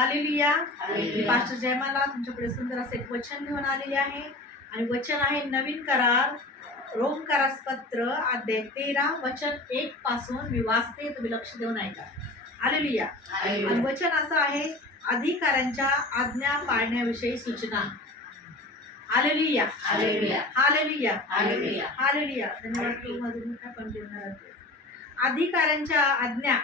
Hallelujah. मी pastor Jaymala तुमच्याकडे सुंदर असं एक वचन घेऊन आलेले आहे आणि वचन आहे नवीन करार रोमकारास पत्र अध्याय 13 वचन 1 पासून मी वाचते, तुम्ही लक्ष देऊन ऐका. हालेलुया. आणि वचन असं आहे, अधिकाऱ्यांच्या आज्ञा पाळण्याविषयी सूचना. Hallelujah. Hallelujah. Hallelujah. Hallelujah. Hallelujah. धन्यवाद. तू माझं मी काय पण देणार आहे. अधिकाऱ्यांच्या आज्ञा.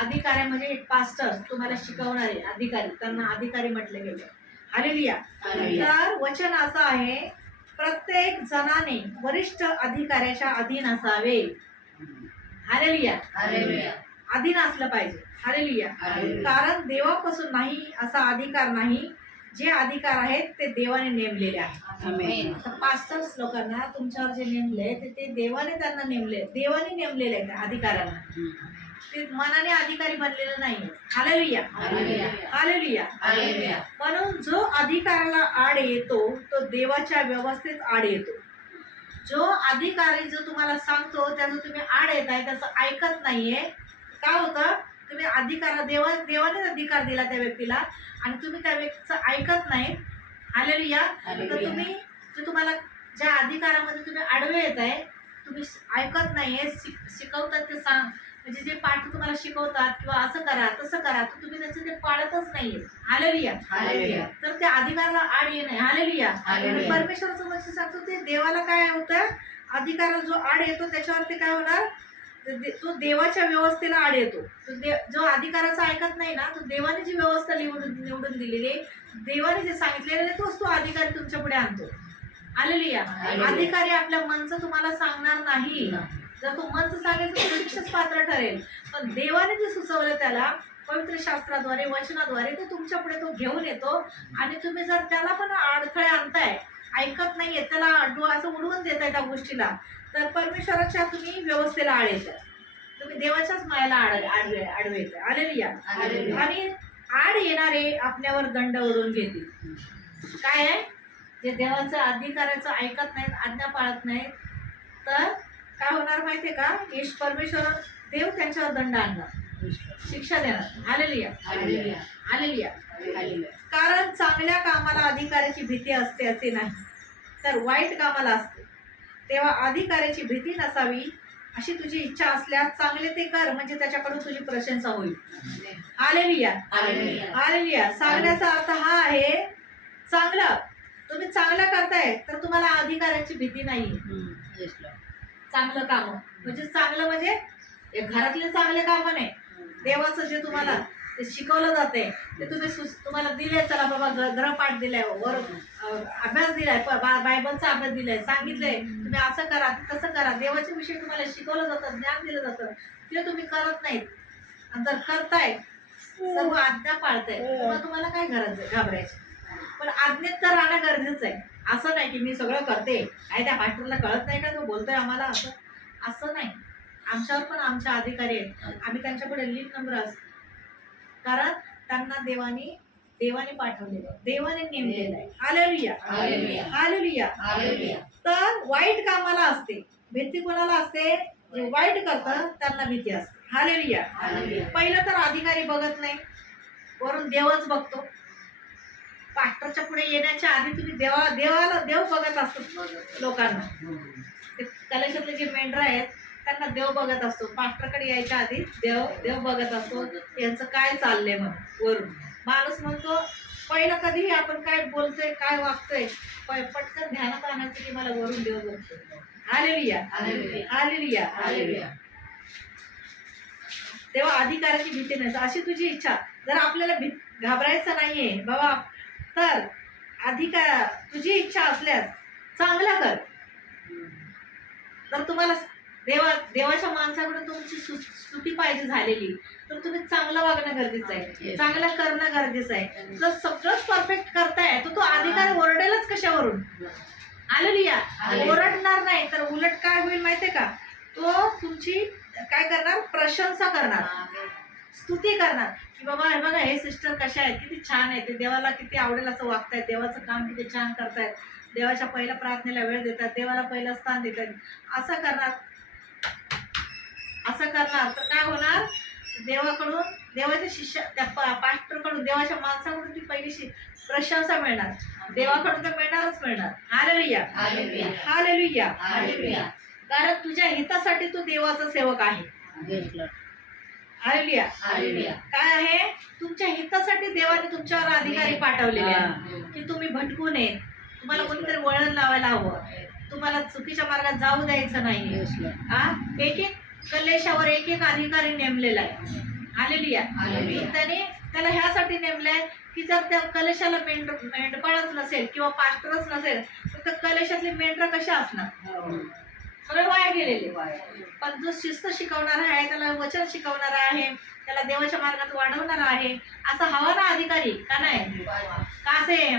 अधिकारी म्हणजे एक पास्टर, तुम्हाला शिकवणारे अधिकारी, त्यांना अधिकारी म्हटले गेले. हालेलुया. तर वचन असं आहे, प्रत्येक जणाने वरिष्ठ अधिकाऱ्याच्या अधीन असावे. हालेलुया. हालेलुया. अधीन असलं पाहिजे. हालेलुया. कारण देवापासून नाही असा अधिकार नाही, जे अधिकार आहेत ते देवाने नेमलेले आहेत. आमेन. तर पास्टर्स लोकांना तुमच्यावर जे नेमले ते देवाने त्यांना नेमले, देवाने नेमलेले आहेत अधिकाऱ्यांना. ते मनाने अधिकारी बनलेलं नाही. हालेलुया. हालेलुया. हालेलुया. हालेलुया. म्हणून जो अधिकाराला आड येतो तो देवाच्या व्यवस्थेत आड येतो. जो अधिकारी जो तुम्हाला सांगतो त्याचं तुम्ही आड येत आहे, त्याचं ऐकत नाहीये. काय होतं, तुम्ही देवाने अधिकार दिला त्या व्यक्तीला आणि तुम्ही त्या व्यक्तीचं ऐकत नाही. हालेलुया. तर तुम्ही जे तुम्हाला ज्या अधिकारामध्ये तुम्ही आडवे येत आहे, तुम्ही ऐकत नाहीये, शिकवतात ते म्हणजे जे पाठ तुम्हाला शिकवतात किंवा असं करा तसं करा, तर तुम्ही त्याचं ते पाळतच नाहीये. हालेलुया. हालेलुया. तर त्या अधिकाराला आड येणे. हालेलुया. हालेलुया. परमेश्वराचं वचन सांगतो ते देवाला काय होतं, अधिकाराला जो आड येतो त्याच्यावरती काय होणार, तो देवाच्या व्यवस्थेला आड येतो. जो अधिकाराचं ऐकत नाही ना, तो देवाने जी व्यवस्था निवडून दिलेली, देवाने जे सांगितलेलं तोच तो अधिकारी तुमच्या पुढे आणतो. हालेलुया. अधिकारी आपल्या मनचं तुम्हाला सांगणार नाही. जर तो मनचं सांगेल तर परीक्षेस पात्र ठरेल, पण देवाने जे सुचवलं त्याला पवित्र शास्त्राद्वारे वचनाद्वारे ते तुमच्या पुढे तो घेऊन येतो. आणि तुम्ही जर त्याला पण अडथळे आणताय, ऐकत नाहीये, त्याला असं उडवून देताय त्या गोष्टीला, तर परमेश्वराच्या तुम्ही व्यवस्थेला आड येताय, तुम्ही देवाच्याच मायाला आडवे येताय. हालेलुया. आणि आड येणारे आपल्यावर दंड ओढून घेतील. काय आहे, जे देवाचं अधिकाराचं ऐकत नाहीत, आज्ञा पाळत नाहीत, तर काय होणार माहितीये का, परमेश्वर देव त्यांच्यावर दंड आणणार, शिक्षा देणार. हालेलुया. हालेलुया. हालेलुया. हालेलुया. कारण चांगल्या कामाला अधिकाराची भीती असते असे नाही, तर वाईट कामाला असते. तेव्हा अधिकाराची भीती नसावी अशी तुझी इच्छा असल्यास चांगले ते कर, म्हणजे त्याच्याकडून तुझी प्रशंसा होईल. हालेलुया. हालेलुया. हालेलुया. सांगण्याचा अर्थ हा आहे, चांगलं तुम्ही चांगलं करताय तर तुम्हाला अधिकाराची भीती नाही. चांगलं काम म्हणजे चांगलं म्हणजे घरातले चांगले काम नाही, देवाचं जे तुम्हाला ते शिकवलं जाते ते तुम्हाला दिले, चला बाबा ग्रहपाठ दिलाय, वर अभ्यास दिलाय, बायबलचा अभ्यास दिलाय, सांगितलंय तुम्ही असं करा तसं करा, देवाच्या विषयी तुम्हाला शिकवलं जातं, ज्ञान दिलं जातं, ते तुम्ही करत नाहीत. आणि जर करताय, सर्व आज्ञा पाळताय, तुम्हाला काय घाबरायचं. पण आज्ञेत तर राहणं गरजेचं आहे. असं नाही की मी सगळं करते, काय त्या पास्टरला कळत नाही का, तो बोलतोय आम्हाला असं नाही. आमच्यावर पण आमचे अधिकारी आहेत, आम्ही त्यांच्यापुढे लीड नंबर असतो, कारण त्यांना देवाने पाठवलेलं आहे, देवाने नेमलेलं आहे. हालेलुया. हालेलुया. हालेलुया. हालेलुया. तर वाईट कामाला असते भीती, कोणाला असते, जे वाईट करतात त्यांना भीती असते. हालेलुया. हालेलुया. पहिलं तर अधिकारी बघत नाही, वरून देवच बघतो. पास्टरच्या पुढे येण्याच्या आधी तुम्ही देव बघत असतो. लोकांना ते कलेशातले जे मेंढर आहेत त्यांना देव बघत असतो, पास्टरकडे यायच्या आधी देव बघत असतो, यांचं काय चाललंय म्हणून. वरून माणूस म्हणतो, पहिलं कधीही आपण काय बोलतोय काय वागतोय पटकन ध्यानात आणायचं की मला वरून देव बघतोय. हालेलुया. हालेलुया. हालेलुया. तेव्हा अधिकाराची भीती नाही, अशी तुझी इच्छा. जर आपल्याला घाबरायचं नाहीये बाबा, तर तुझी इच्छा असल्यास चांगला कर. जर तुम्हाला देवाच्या माणसाकडून तुमची स्तुती पाहिजे झालेली, तर तुम्ही चांगलं वागणं गरजेचं आहे, चांगलं करणं गरजेचं आहे. जर सगळंच परफेक्ट करताय तर तो अधिकारी ओरडेलच कशावरून. हालेलुया. ओरडणार नाही, तर उलट काय होईल माहितीये का, तो तुमची काय करणार, प्रशंसा करणार, स्तुती करणार की बाबा हे बघा हे सिस्टर कशा आहेत, किती छान आहे, ते देवाला किती आवडेल असं वागतायत, देवाचं काम किती छान करतायत, देवाच्या पहिल्या प्रार्थनेला वेळ देतात, देवाला पहिलं स्थान देतात. असं करणार तर काय होणार, देवाकडून, देवाच्या शिष्य त्या पास्टरकडून, देवाच्या माणसाकडून ती पहिली प्रशंसा मिळणार. देवाकडून तर मिळणारच मिळणार. Hallelujah, hallelujah. हालेलुया. हालेलुया. कारण तुझ्या हितासाठी तू देवाचा सेवक आहे. हालेलुया. हालेलुया. काय आहे? तुमच्या हितासाठी देवाने तुमच्यावर अधिकारी पाठवलेले आहे हा. की तुम्ही भटकू नये. तुम्हाला कोणीतरी वळण लावायला हवं. तुम्हाला चुकीच्या मार्गात जाऊ द्यायचं नाही. हा, एक एक कलेशावर एक एक अधिकारी नेमलेला आहे. हालेलुया. हालेलुया. त्याला ह्यासाठी नेमलंय की जर त्या कलेशाला मेंढपाळच नसेल किंवा पास्टरच नसेल तर त्या कलेशातले मेंढर कशा असणार? सगळे वाया गेलेले. पण जो शिस्त शिकवणारा आहे, त्याला वचन शिकवणारा आहे, त्याला देवाच्या मार्गात वाढवणारा आहे, असा हवा ना अधिकारी. का नाही? का असे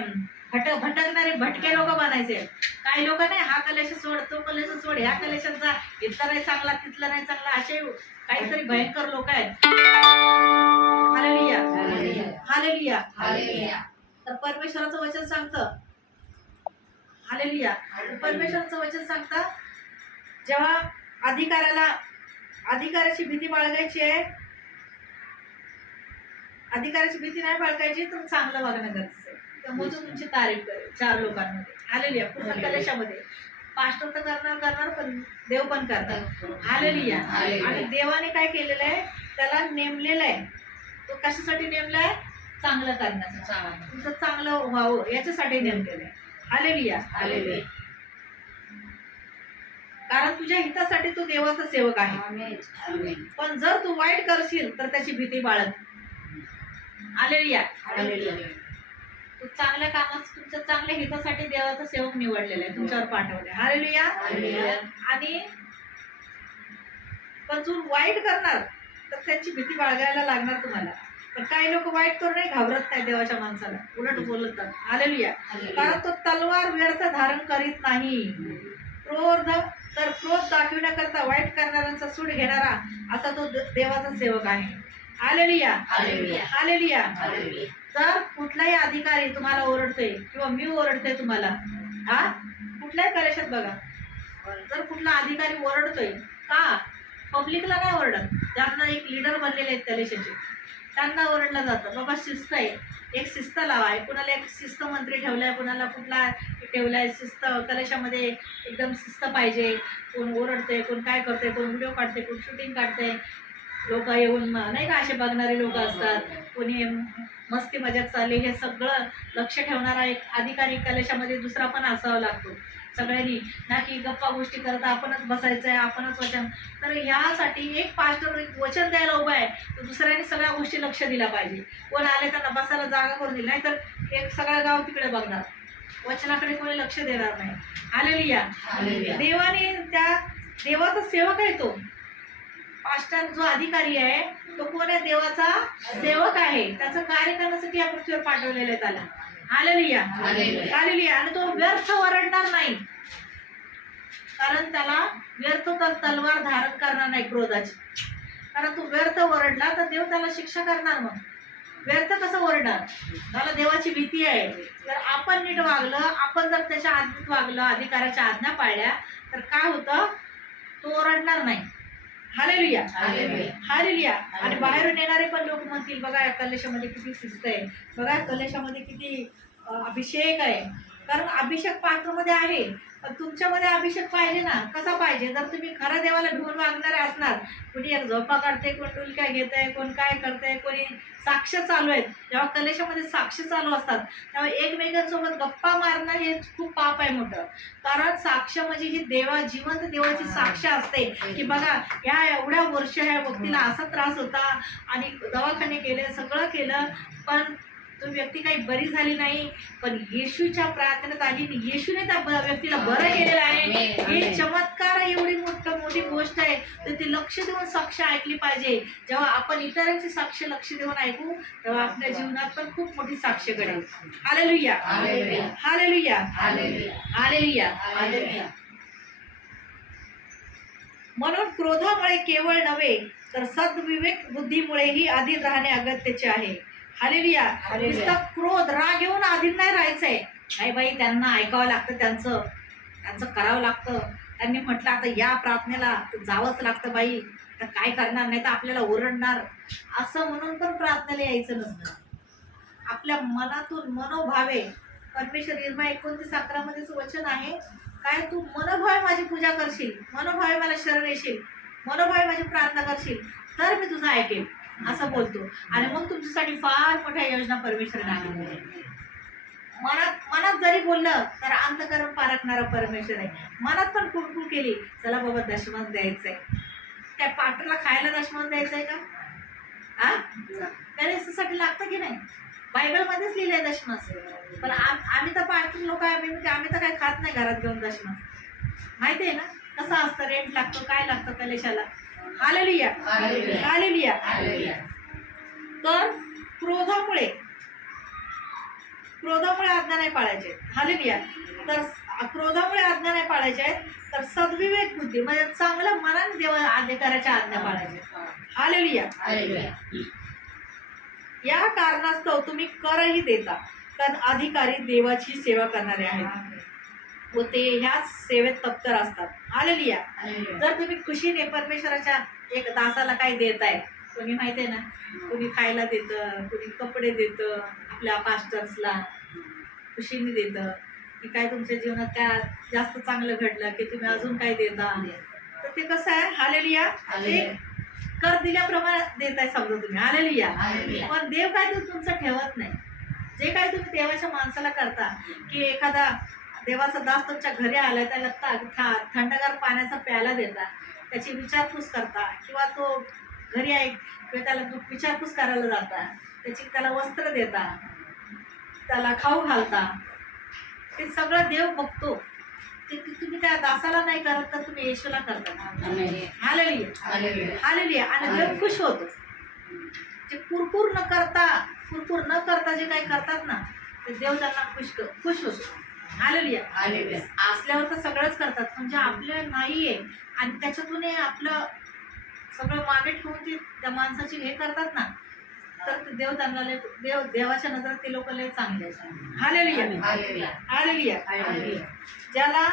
भटकणारे भटके लोक बनायचे? काही लोक नाही, हा कलेश सोड, तो कलेश सोड, ह्या कलेशात जा, इथला नाही चांगला, तिथला नाही चांगला, असे काहीतरी भयंकर लोक आहेत. Hallelujah, hallelujah. हालेलुया. तर परमेश्वराचं वचन सांगतं, हालेलुया, परमेश्वराचं वचन सांगतं, जेव्हा अधिकाराची भीती बाळगायची आहे, अधिकाराची भीती नाही बाळगायची तर चांगलं वागणं गरजेचं आहे. त्यामुळे तो तुमची तारीफ करेल 4 लोकांमध्ये. हालेलुया. पूर्ण कलेशामध्ये पास्टर तर करणार पण देव पण करणार. हालेलुया. आणि देवाने काय केलेलं आहे? त्याला नेमलेलं आहे. तो कशासाठी नेमलाय? चांगलं करण्यासाठी, तुमचं चांगलं व्हावं याच्यासाठी नेमलेलं आहे. हालेलुया. हालेलुया. कारण तुझ्या हितासाठी तू देवाचा सेवक आहे. आमेन. पण जर तू वाईट करशील तर त्याची भीती बाळग. हालेलुया. हालेलुया. तू चांगल्या कामात, तुमच्या चांगल्या हितासाठी देवाचा सेवक निवडलेला आहे, तुमच्यावर पाठवले. हालेलुया. हालेलुया. आणि पण तू वाईट करणार तर त्याची भीती बाळगायला लागणार तुम्हाला. पण काही लोक वाईट करू नये घाबरत नाही देवाच्या माणसाला, उलट बोलतात. हालेलुया. कारण तो तलवार व्यर्थ धारण करीत नाही. क्रोध दाखविण्याकरता वाईट करणाऱ्यांचा सूड घेणारा असा तो देवाचा सेवक आहे. हालेलुया. हालेलुया. हालेलुया. हालेलुया. जर कुठलाही अधिकारी तुम्हाला ओरडतोय किंवा मी ओरडतोय तुम्हाला, हा, कुठल्याही कलेशात बघा, जर कुठला अधिकारी ओरडतोय, का? पब्लिकला नाही ओरडत. ज्यांना एक लीडर बनलेले आहेत कलेशाचे, त्यांना ओरडलं जातं, बाबा शिस्त आहे, एक शिस्त लावा आहे. कुणाला एक शिस्त मंत्री ठेवलाय, कुणाला कुठला ठेवलाय शिस्त कलेशामध्ये, एकदम शिस्त पाहिजे. कोण ओरडते, कोण काय करते, कोण व्हिडिओ काढते, कोण शूटिंग काढते, लोक येऊन नाही का असे बघणारे लोक असतात, कोणी मस्ती मजाक चालली, हे सगळं लक्ष ठेवणारा एक अधिकारी कलेशामध्ये दुसरा पण असावा लागतो. सगळ्यांनी ना की गप्पा गोष्टी करता आपणच बसायचं आहे, आपणच वचन. तर ह्यासाठी एक पास्टर एक वचन द्यायला उभा आहे, तर दुसऱ्याने सगळ्या गोष्टी लक्ष दिला पाहिजे. कोण आले त्यांना बसायला जागा करून दिली, नाहीतर एक सगळं गाव तिकडे बघणार, वचनाकडे कोणी लक्ष देणार नाही. हालेलुया. हालेलुया. देवाचा सेवक आहे तो. पास्टर जो अधिकारी आहे तो कोण आहे? देवाचा सेवक आहे. त्याचं कार्य करण्यासाठी या पृथ्वीवर पाठवलेलं आहे त्याला. हालेलुया. हालेलुया. हालेलुया. आणि तो व्यर्थ ओरडणार नाही, कारण त्याला व्यर्थ तलवार धारण करणार नाही क्रोधाची. कारण तो व्यर्थ ओरडला तर देव त्याला शिक्षा करणार. मग व्यर्थ कसं ओरडणार? त्याला देवाची भीती आहे. जर आपण नीट वागलं, आपण जर त्याच्या आज्ञेत वागलं, अधिकाराच्या आज्ञा पाळल्या, तर काय होतं? तो ओरडणार नाही. हालेलुया. हालेलुया. हालेलुया. आणि बाहेरून येणारे पण लोक म्हणतील, बघा या कलेशामध्ये किती शिस्त आहे, बघा कलेशामध्ये किती अभिषेक आहे. कारण अभिषेक पात्रामध्ये आहे, पण तुमच्यामध्ये अभिषेक पाहिजे ना. कसा पाहिजे? जर तुम्ही खऱ्या देवाला भिवून वागणारे असणार, कोणी एक झोपा काढते, कोण डुलक्या घेत आहे, कोण काय करते, कोणी साक्ष चालू आहेत. जेव्हा कलेशामध्ये साक्ष चालू असतात तेव्हा एकमेकांसोबत गप्पा मारणं हे खूप पाप आहे मोठं. कारण साक्ष म्हणजे ही जिवंत देवाची साक्ष असते की बघा ह्या एवढ्या वर्ष ह्या व्यक्तीला असा त्रास होता आणि दवाखाने केले, सगळं केलं, पण तो व्यक्ती काही बरी झाली नाही, पण येशूच्या प्रार्थनेत आली, येशूने त्या व्यक्तीला बरं केलेलं आहे. हे चमत्कार एवढी मोठी गोष्ट आहे, तर ती लक्ष देऊन साक्ष ऐकली पाहिजे. जेव्हा आपण इतरांची साक्ष लक्ष देऊन ऐकू तेव्हा आपल्या जीवनात पण खूप मोठी साक्ष घडेल. Hallelujah. Hallelujah. Hallelujah. Hallelujah. Hallelujah. Hallelujah. म्हणून क्रोधामुळे केवळ नव्हे तर सद्विवेक बुद्धीमुळेही अधीन राहणे अगत्याचे आहे. हालेलुया. नुसता क्रोध राग येऊन अधीन नाही राहायचंय. नाही बाई, त्यांना ऐकावं लागतं, त्यांचं करावं लागतं. त्यांनी म्हटलं आता या प्रार्थनेला जावंच लागतं बाई, आता काय करणार, नाही तर आपल्याला ओरडणार, असं म्हणून पण प्रार्थनेला यायचं नसतं. आपल्या मनातून मनोभावे, परमेश्वर निर्मय 29:11 वचन आहे, काय तू मनोभावे माझी पूजा करशील, मनोभावे मला शरण येशील, मनोभावे माझी प्रार्थना करशील, तर मी तुझं ऐकेल, असं बोलतो. आणि मग तुमच्यासाठी फार मोठ्या योजना परमेश्वराने आणलेल्या आहेत. मनात जरी बोललं तर अंतःकरण पारखणारा परमेश्वर आहे. मनात पण कुणकुण केली, चला बाबा दशमांश द्यायचंय, काय पाटला खायला दशमांश द्यायचंय का? हा, त्यासाठी लागतं की नाही? बायबलमध्येच लिहिलंय दशमांश. पण आम्ही तर पाटली लोक आहे, आम्ही तर काय खात नाही घरात घेऊन दशमांश. माहिती आहे ना कसं असतं, रेंट लागतो, काय लागतं कलेशाला. Hallelujah, hallelujah. तर क्रोधामुळे आज्ञा नाही पाळायचे. हालेलुया. तर क्रोधामुळे आज्ञा नाही पाळायचे आहेत, तर सद्विवेक बुद्धी म्हणजे चांगल्या मनाने देवा अधिकाराच्या आज्ञा पाळायच्या. हालेलुया. या कारणास्तव तुम्ही करही देता, कारण अधिकारी देवाची सेवा करणारे आहेत व ते ह्या सेवेत तत्पर असतात. हालेलुया. जर तुम्ही खुशीने परमेश्वराच्या एक दासाला काही देताय, कोणी माहिती आहे ना, कोणी खायला देतं, कोणी कपडे देतं, आपल्या पास्टर्सला खुशीने देतं, की काय तुमच्या जीवनात काय जास्त चांगलं घडलं की तुम्ही अजून काय देता, तर ते कसं आहे. हालेलुया. ते कर दिल्याप्रमाणे देताय समजा तुम्ही. हालेलुया. पण देव काय तुमचं ठेवत नाही. जे काय तुम्ही देवाच्या माणसाला करता, की एखादा देवाचा दास तुमच्या घरी आलाय, त्याला थंडगार पाण्याचा प्याला देता, त्याची विचारपूस करता, किंवा तो घरी आहे किंवा त्याला विचारपूस करायला जाता, त्याला वस्त्र देता, त्याला खाऊ घालता, ते सगळं देव बघतो. ते तुम्ही त्या दासाला नाही करत तर तुम्ही येशूला करता. Hallelujah, hallelujah. आणि देव खुश होतो. जे कुरकुर न करता जे काही करतात ना, ते देव त्यांना खुश होतो. हालेलुया. असल्यावर तर सगळंच करतात, म्हणजे आपलं नाहीये आणि त्याच्यातून आपलं सगळं मागे ठेवून ते त्या माणसाची हे करतात ना, तर देव त्यांना देवाच्या नजरेत ते लोक लय चांगले आहेत. Hallelujah, hallelujah. ज्याला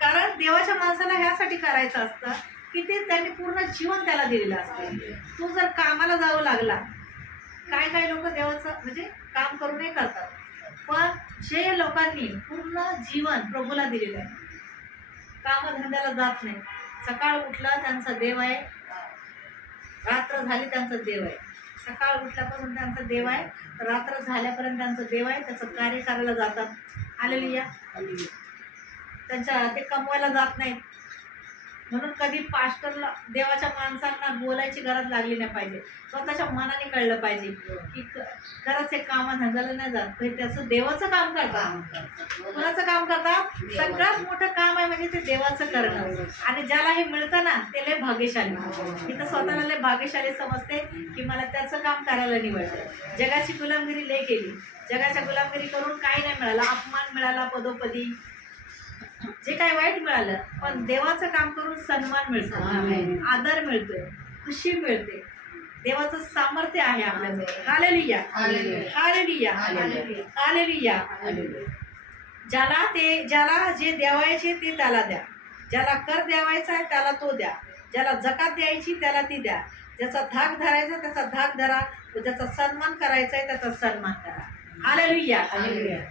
कारण देवाच्या माणसाला ह्यासाठी करायचं असतं की ते त्यांनी पूर्ण जीवन त्याला दिलेलं असतं. तू जर कामाला जावं लागला, काय लोक देवाचं म्हणजे काम करूनही करतात, पण जे लोकांनी पूर्ण जीवन प्रभूला दिलेलं आहे, कामधंद्याला जात नाही, सकाळ उठला त्यांचा देव आहे, रात्र झाली त्यांचा देव आहे, सकाळ उठल्यापासून त्यांचा देव आहे, रात्र झाल्यापर्यंत त्यांचं देव आहे, त्याचं कार्य करायला जातात. हालेलुया. ते कमवायला जात नाहीत. म्हणून कधी पास्टरला देवाच्या माणसांना बोलायची गरज लागली नाही पाहिजे. स्वतःच्या मनाने कळलं पाहिजे की खरंच हे कामधंद्याला नाही जात, त्याचं देवाचं काम करतात. कोणाचं काम करतात? सगळ्यात मोठं काम आहे म्हणजे ते देवाचं करणं. आणि ज्याला हे मिळतं ना, ते लय भाग्यशाली. मी तर स्वतःला लय भाग्यशाली समजते की मला त्याचं काम करायला निवडलं. जगाची गुलामगिरी लय केली, जगाच्या गुलामगिरी करून काही नाही मिळालं, अपमान मिळाला, पदोपदी जे काही वाईट मिळालं, पण देवाचं काम करून सन्मान मिळतो, आदर मिळतोय, खुशी मिळते, देवाचं सामर्थ्य आहे आपल्याजवळ. Hallelujah, hallelujah, hallelujah. ज्याला जे द्यावायचे ते त्याला द्या, ज्याला कर द्यावायचा आहे त्याला तो द्या, ज्याला जकात द्यायची त्याला ती द्या, ज्याचा धाक धरायचा त्याचा धाक धरा, ज्याचा सन्मान करायचा आहे त्याचा सन्मान करा. Hallelujah,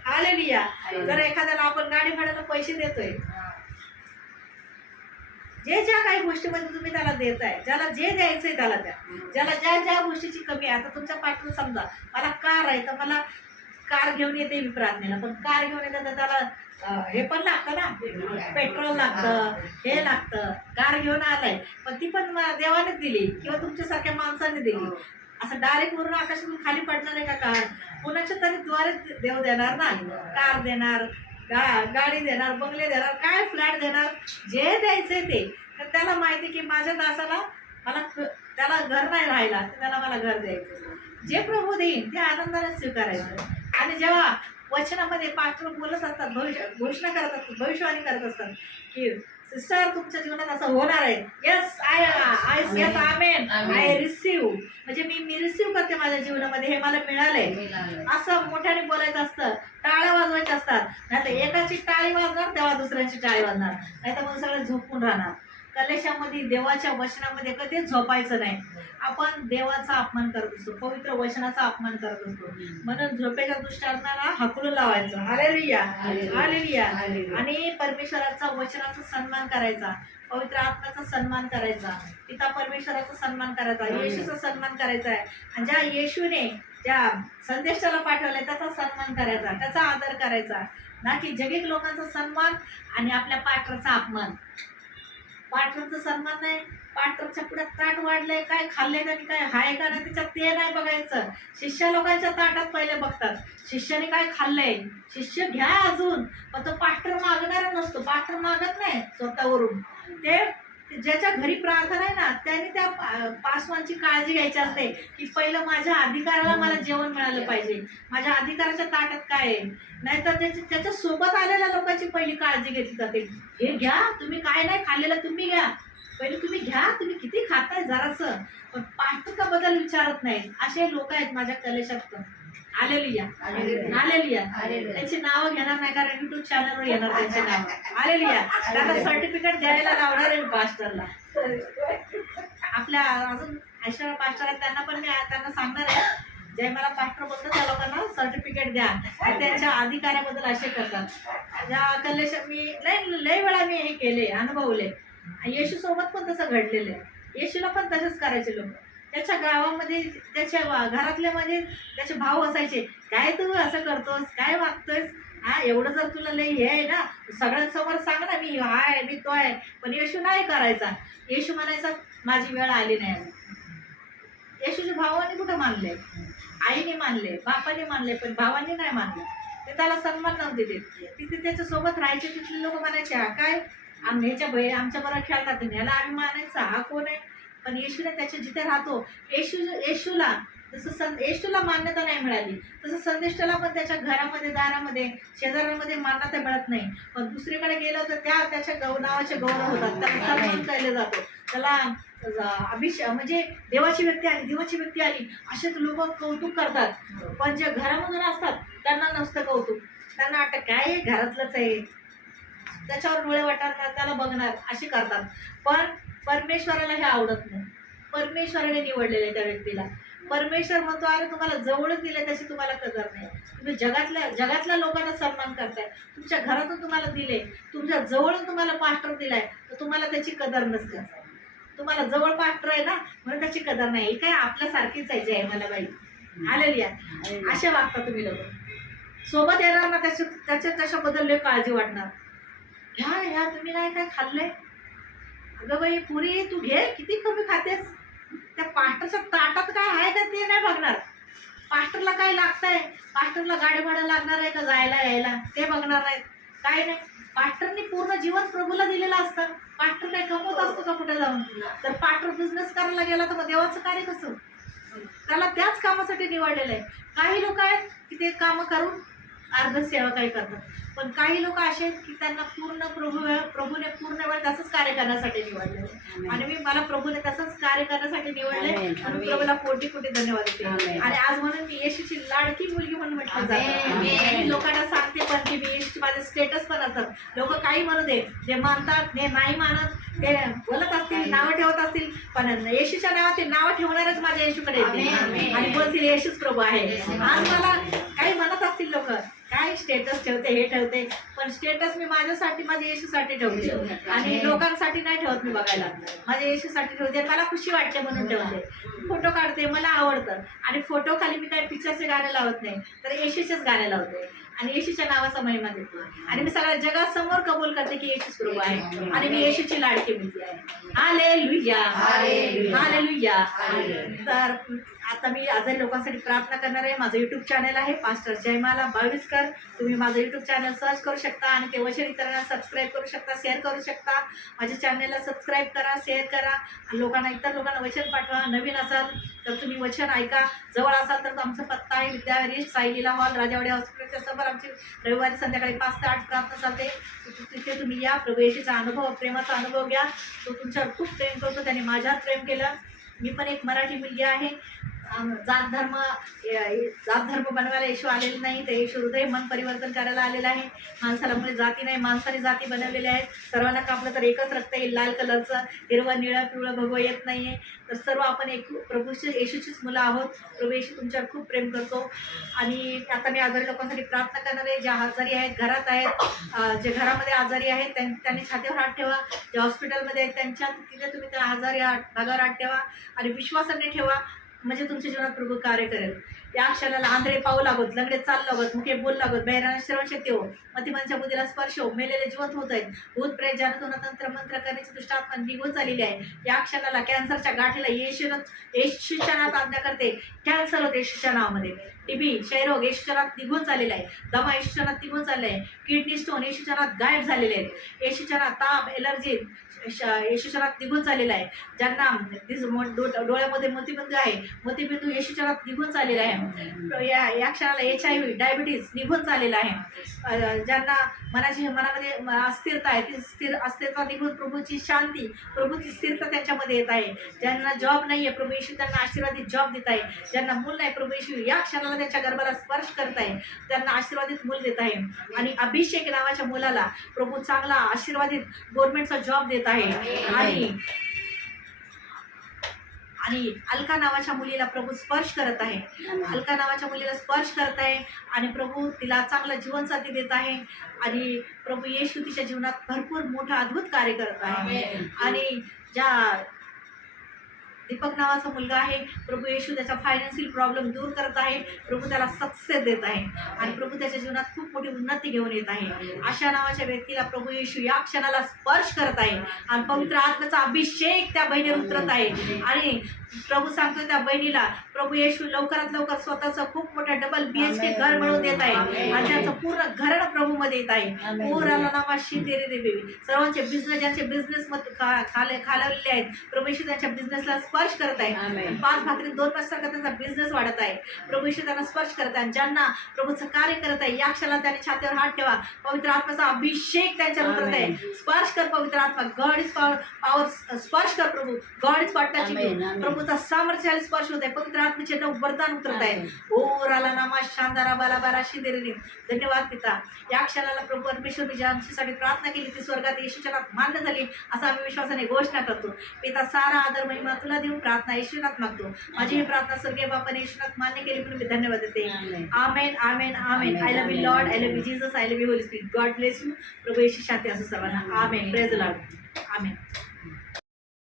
hallelujah. जर एखाद्याला आपण गाडी भाड्याला पैसे देतोय, ज्या काही गोष्टीमध्ये तुम्ही त्याला देताय, ज्याला जे द्यायचंय त्याला द्या, ज्याला ज्या गोष्टीची कमी आहे. आता तुमच्या पाठवून समजा मला कार आहे, तर मला कार घेऊन येते मी प्रार्थनेला, पण कार घेऊन येते तर त्याला हे पण लागतं ना, पेट्रोल लागतं, हे लागतं. कार घेऊन आलाय पण ती पण देवानेच दिली किंवा तुमच्यासारख्या माणसाने दिली. असं डायरेक्ट वरून आकाशातून खाली पडणार आहे का कार? कुणाच्या तरी द्वारे देव देणार ना. कार देणार, गाडी देणार, बंगले देणार, काय फ्लॅट देणार, जे द्यायचंय ते. तर त्याला माहिती की माझ्या दासाला त्याला घर नाही राहिला, तर त्याला मला घर द्यायचं. जे प्रभू देईन ते आनंदाने स्वीकारायचं. आणि जेव्हा वचनामध्ये पास्टर बोलत असतात, घोषणा करत असतात, भविष्यवाणी करत असतात की सिस्टर तुमच्या जीवनात असं होणार आहे, yes yes amen, I receive, म्हणजे मी रिसीव्ह करते माझ्या जीवनामध्ये, हे मला मिळालंय, असं मोठ्याने बोलायचं असतं. टाळ्या वाजवायच्या असतात, नाही तर एकाची टाळी वाजणार तेव्हा दुसऱ्यांची टाळी वाजणार, नाही तर मग सगळे झोपून राहणार. कलेशामध्ये देवाच्या वचनामध्ये कधीच झोपायचं नाही. आपण देवाचा अपमान करत असतो, पवित्र वचनाचा अपमान करत असतो. म्हणून झोपेच्या दुष्टांना हाकलून लावायचं. Hallelujah, hallelujah. आणि परमेश्वराचा वचनाचा सन्मान करायचा, पवित्र आत्म्याचा सन्मान करायचा, पिता परमेश्वराचा सन्मान करायचा, येशूचा सन्मान करायचा आहे. आणि ज्या येशूने ज्या संदेशाला पाठवलाय त्याचा सन्मान करायचा, त्याचा आदर करायचा, ना की जगिक लोकांचा सन्मान आणि आपल्या पाटराचा अपमान. पाटराचा सन्मान नाही, पाटरच्या पुढे ताट वाढलंय, काय खाल्लंय का काय हाय का नाही त्याच्यात ते नाही बघायचं. शिष्य लोकांच्या ताटात पहिले बघतात, शिष्याने काय खाल्लंय. शिष्य घ्या अजून, पण तो पास्टर मागणारा नसतो. पास्टर मागत नाही स्वतःवरून. ते ज्याच्या घरी प्रार्थना आहे ना त्याने त्या पासवांची काळजी घ्यायची असते की पहिलं माझ्या अधिकाराला मला जेवण मिळालं पाहिजे, माझ्या अधिकाराच्या ताटात काय आहे. नाहीतर त्याच्या सोबत आलेल्या लोकांची पहिली काळजी घेतली जाते. हे घ्या, तुम्ही काय नाही खाल्लेलं तुम्ही घ्या, पहिले तुम्ही घ्या, तुम्ही किती खाताय जरासं. पण पास्टर बद्दल विचारत नाहीत. असे लोक आहेत माझ्या कलेशात. Hallelujah, hallelujah. त्यांची नावं घेणार नाही कारण युट्यूब चॅनलवर येणार त्यांचे नाव. हालेलुया. त्यांना सर्टिफिकेट द्यायला लावणार आहे पास्टरला. आपल्या अजून ऐश्वर्या पास्टर आहेत, त्यांना पण मी त्यांना सांगणार आहे जे मला पास्टर बोलतो त्या लोकांना सर्टिफिकेट द्या. त्यांच्या अधिकाऱ्याबद्दल असे करतात. ज्या कलेशात मी लय वेळा मी हे केले, अनुभवले. येशू सोबत पण तसं घडलेलं आहे. येशूला पण तसंच करायचे लोक. त्याच्या गावामध्ये त्याच्या घरातले म्हणजे त्याचे भाऊ असायचे, काय तू असं करतोस, काय वागतोयस, हा एवढं जर तुला लई हे आहे ना सगळ्यांसमोर सांग ना मी हाय मी तो आहे. पण येशू नाही करायचा. येशू म्हणायचा माझी वेळ आली नाही अजून. येशूच्या भावाने कुठं मानले, आईने मानले, बापाने मानले, पण भावांनी नाही मानले. ते त्याला सन्मान नव्हते देत. तिथे त्याच्यासोबत राहायचे तिथले लोक म्हणायचे हा काय ह्याच्या आमच्या बरोबर खेळतात, ह्याला आम्ही मानायचा, हा कोण आहे. पण येशूने त्याच्या जिथे राहतो येशूला जसं येशूला मान्यता नाही मिळाली तसं संदेष्टाला पण त्याच्या घरामध्ये दारामध्ये शेजाऱ्यांमध्ये मान्यता मिळत नाही. पण दुसरीकडे गेलं तर त्याच्या नावाचे गौरव होतात, त्याला सन्मान केला जातो, त्याला म्हणजे देवाची व्यक्ती आली, देवाची व्यक्ती आली असेच लोक कौतुक करतात. पण जे घरामधून असतात त्यांना नसतं कौतुक. त्यांना वाटतं काय घरातलंच आहे, त्याच्यावर डोळे वाटणार, त्याला बघणार, असे करतात. पण परमेश्वराला हे आवडत नाही. परमेश्वराने निवडलेलं आहे त्या व्यक्तीला. परमेश्वर म्हणतो अरे तुम्हाला जवळच दिले त्याची तुम्हाला कदर नाही. तुम्ही जगातल्या लोकांना सन्मान करताय, तुमच्या घरातून तुम्हाला दिले, तुमच्या जवळून तुम्हाला पास्टर दिलाय, तर तुम्हाला त्याची कदर नसते. तुम्हाला जवळ पास्टर आहे ना म्हणून त्याची कदर नाही. काय आपल्यासारखीच आहे जय मला बाई. हालेलुया. असे वागता तुम्ही लोक. सोबत येणार ना त्याच्याबद्दल लय काळजी वाटणार. ह्या तुम्ही नाही काय खाल्लंय, अगं बाई पुरी तू घे, किती कमी खातेस. त्या पास्टरच्या ताटात काय आहे का ते नाही बघणार. पास्टरला काय लागतंय, पास्टरला गाडी भाडं लागणार आहे का जायला यायला ते बघणार नाहीत. काय नाही, पास्टरनी पूर्ण जीवन प्रभूला दिलेलं असतं. पास्टर काय कमवत असतो का कुठे जाऊन. तर पास्टर बिझनेस करायला गेला तर मग देवाचं कार्य कसं. त्याला त्याच कामासाठी निवडलेलं आहे. काही लोक आहेत की ते कामं करून अर्ध सेवा काही करतात, पण काही लोक असे आहेत की त्यांना पूर्ण प्रभूने पूर्ण वेळ तसंच कार्य करण्यासाठी निवडले. आणि मला प्रभूने तसंच कार्य करण्यासाठी निवडले म्हणून प्रभूला कोटी कोटी धन्यवाद देते. आणि आज म्हणून मी येशूची लाडकी मुलगी म्हणून म्हटलं जातं. मी लोकांना सांगते पण की मी येशूची माझे स्टेटस पण असतात. लोक काही म्हणू दे, जे मानतात ते नाही मानत, ते बोलत असतील, नावं ठेवत असतील, पण येशूच्या नावात ते नावं ठेवणारच माझ्या येशूकडे येते आणि बोलतील येशूच प्रभू आहे. आज मला काही म्हणत असतील लोक काय स्टेटस ठेवते हे ठेवते, पण स्टेटस मी माझ्यासाठी माझ्या येशूसाठी ठेवते आणि लोकांसाठी नाही ठेवत. मी बघायला माझ्या येशूसाठी ठेवते, मला खुशी वाटते म्हणून ठेवते. फोटो काढते, मला आवडतं. आणि फोटो खाली मी काही पिक्चरचे गाणे लावत नाही, तर येशूचेच गाणे लावते आणि येशूच्या नावाचा महिमा देते. आणि मी सगळ्या जगासमोर कबूल करते की येशूच प्रभू आहे आणि मी येशूची लाडकी मुलगी आहे. Hallelujah, hallelujah. तर आता मी आजारी लोकांसाठी प्रार्थना करणार आहे. माझं यूट्यूब चॅनल आहे पास्टर जयमाला बाविस्कर. तुम्ही माझं यूट्यूब चॅनल सर्च करू शकता आणि ते वचन इतरांना सबस्क्राईब करू शकता, शेअर करू शकता. माझ्या चॅनलला सबस्क्राईब करा, शेअर करा, लोकांना इतर लोकांना वचन पाठवा. नवीन असाल तर तुम्ही वचन ऐका, जवळ असाल तर आमचा पत्ता आहे विद्यावारी साईलीला हॉल राजावाडी हॉस्पिटलच्या समोर. आमची रविवारी संध्याकाळी 5 ते 8 प्रार्थना चालते. तिथे तुम्ही या, प्रभू येशूचा अनुभव, प्रेमाचा अनुभव घ्या. तो तुमच्यावर खूप प्रेम करतो, त्याने माझ्यावर प्रेम केलं. मी पण एक मराठी मुलगी आहे. जात धर्म बनवायला येशू आलेले नाही, तर येशू हृदय मन परिवर्तन करायला आलेला आहे. माणसाला मुळे जाती नाही, माणसाने जाती बनवलेल्या आहेत. सर्वांना कापलं तर एकच रक्त येईल, लाल कलरचं. हिरवं निळं पिवळं भगवं येत नाही आहे. तर सर्व आपण एक येशूचीच मुलं आहोत. प्रभू येशू तुमच्यावर खूप प्रेम करतो. आणि आता मी आजारी लोकांसाठी प्रार्थना करणार आहे. ज्या आजारी आहेत, घरात आहेत, जे घरामध्ये आजारी आहेत त्यांनी छातीवर हात ठेवा. जे हॉस्पिटलमध्ये आहेत त्यांच्या तिथे तुम्ही त्या आजारी भागावर हात ठेवा आणि विश्वासाने ठेवा, म्हणजे तुमच्या जीवनात प्रभू कार्य करेल. या क्षणाला आंधळे पाहू लागत, लंगडे चाल लागत, मुखे बोल लागत, बहिरांना श्रवण शक्ती हो, मतिमांच्या बुद्धीला स्पर्श हो, मेलेले जिवंत होत आहेत. भूत प्रेत जानतून तंत्र मंत्र करण्याची दुष्टात्मा निघून चाललेली आहे. या क्षणाला कॅन्सरच्या गाठीला येशूच्या नावात आज्ञा करते. कॅन्सर होते येशूच्या नावामध्ये. टीबी, क्षयरोग येशूच्या नावात निघून चाललेला आहे. दमा येशूच्या नावात निघून चालले आहे. किडनी स्टोन येशूच्या नावात गायब झालेले आहेत. येशूच्या नावात ताप, एलर्जी येशूच्या नावात निघून चाललेला आहे. ज्यांना डोळ्यामध्ये मोतीबिंदू आहे, मोतीबिंदू येशूच्या नावात निघून चाललेला आहे. या क्षणाला HIV, डायबिटीज निघून चाललेला आहे. ज्यांना मनामध्ये अस्थिरता आहे, ती अस्थिरता निघून प्रभूची शांती, प्रभूची स्थिरता त्यांच्यामध्ये येत आहे. ज्यांना जॉब नाही आहे, प्रभू येशू त्यांना आशीर्वादित जॉब देत आहे. ज्यांना मूल नाही, प्रभू येशू या क्षणाला त्यांच्या गर्भाला स्पर्श करत आहे, त्यांना आशीर्वादित मूल देत आहे. आणि अभिषेक नावाच्या मुलाला प्रभू चांगला आशीर्वादित गव्हर्नमेंटचा जॉब देत आहे. आणि अलका नावाच्या मुलीला प्रभू स्पर्श करत आहे. अलका नावाच्या मुलीला स्पर्श करत आहे आणि प्रभू तिला चांगला जीवनसाथी देत आहे. आणि प्रभू येशू तिच्या जीवनात भरपूर मोठं अद्भुत कार्य करत आहे. आणि ज्या दीपक नावाचा मुलगा आहे, प्रभू येशू त्याचा फायनान्शियल प्रॉब्लेम दूर करत आहे. प्रभू त्याला सक्सेस देत आहे आणि प्रभू त्याच्या जीवनात खूप मोठी उन्नती घेऊन येत आहे. आशा नावाच्या व्यक्तीला प्रभू येशू या क्षणाला स्पर्श करत आहे आणि पवित्र आत्म्याचा अभिषेक त्या बहिणीवर उतरत आहे. आणि प्रभू सांगतो त्या बहिणीला प्रभू येशू लवकरात लवकर स्वतःचं खूप मोठं डबल BHK घर मिळवून देत आहे आणि त्याचं पूर्ण घराणं प्रभूमध्ये येत आहे. ओराला नामा शिंदेरे देवी सर्वांचे बिझनेस, ज्यांचे बिझनेस खालवलेले आहेत, प्रभू येशू त्यांच्या बिझनेसला स्पर्श करत आहे. 5 भाकरी 2 तासाचा त्यांचा बिझनेस वाढत आहे. प्रभू येशू त्यांना स्पर्श करत आहे. ज्यांना प्रभूचं कार्य करत आहे, या क्षणाला त्याने छातीवर हात ठेवा. पवित्र आत्म्याचा अभिषेक त्यांच्यावर उतरत आहे. स्पर्श कर पवित्र आत्मा. God is power. स्पर्श कर प्रभू. गॉड इज पॉवरची. प्रभूचा सामर्थ्याने स्पर्श होत आहे. पवित्र आत्म्याचे वरदान उतरत आहे. ओ राला नामा शांदारा बाला बारा शिदेरी. धन्यवाद पिता. या क्षणाला प्रभू परमेश्वर मी ज्यांच्यासाठी प्रार्थना केली ती स्वर्गात येशूच्या नावात मान्य झाली असा आम्ही विश्वासाने घोषणा करतो. पिता सारा आदर महिमा तुला देऊन प्रार्थना येशूनात मागतो. माझी ही प्रार्थना स्वर्गीय बापाने येशूनात मान्य केली म्हणून मी धन्यवाद देते. Amen, amen, amen. I love you Lord, I love you Jesus, I love you Holy Spirit. God bless you. प्रभू येशू शांती असो सर्वांना. Amen. Praise the Lord. Amen.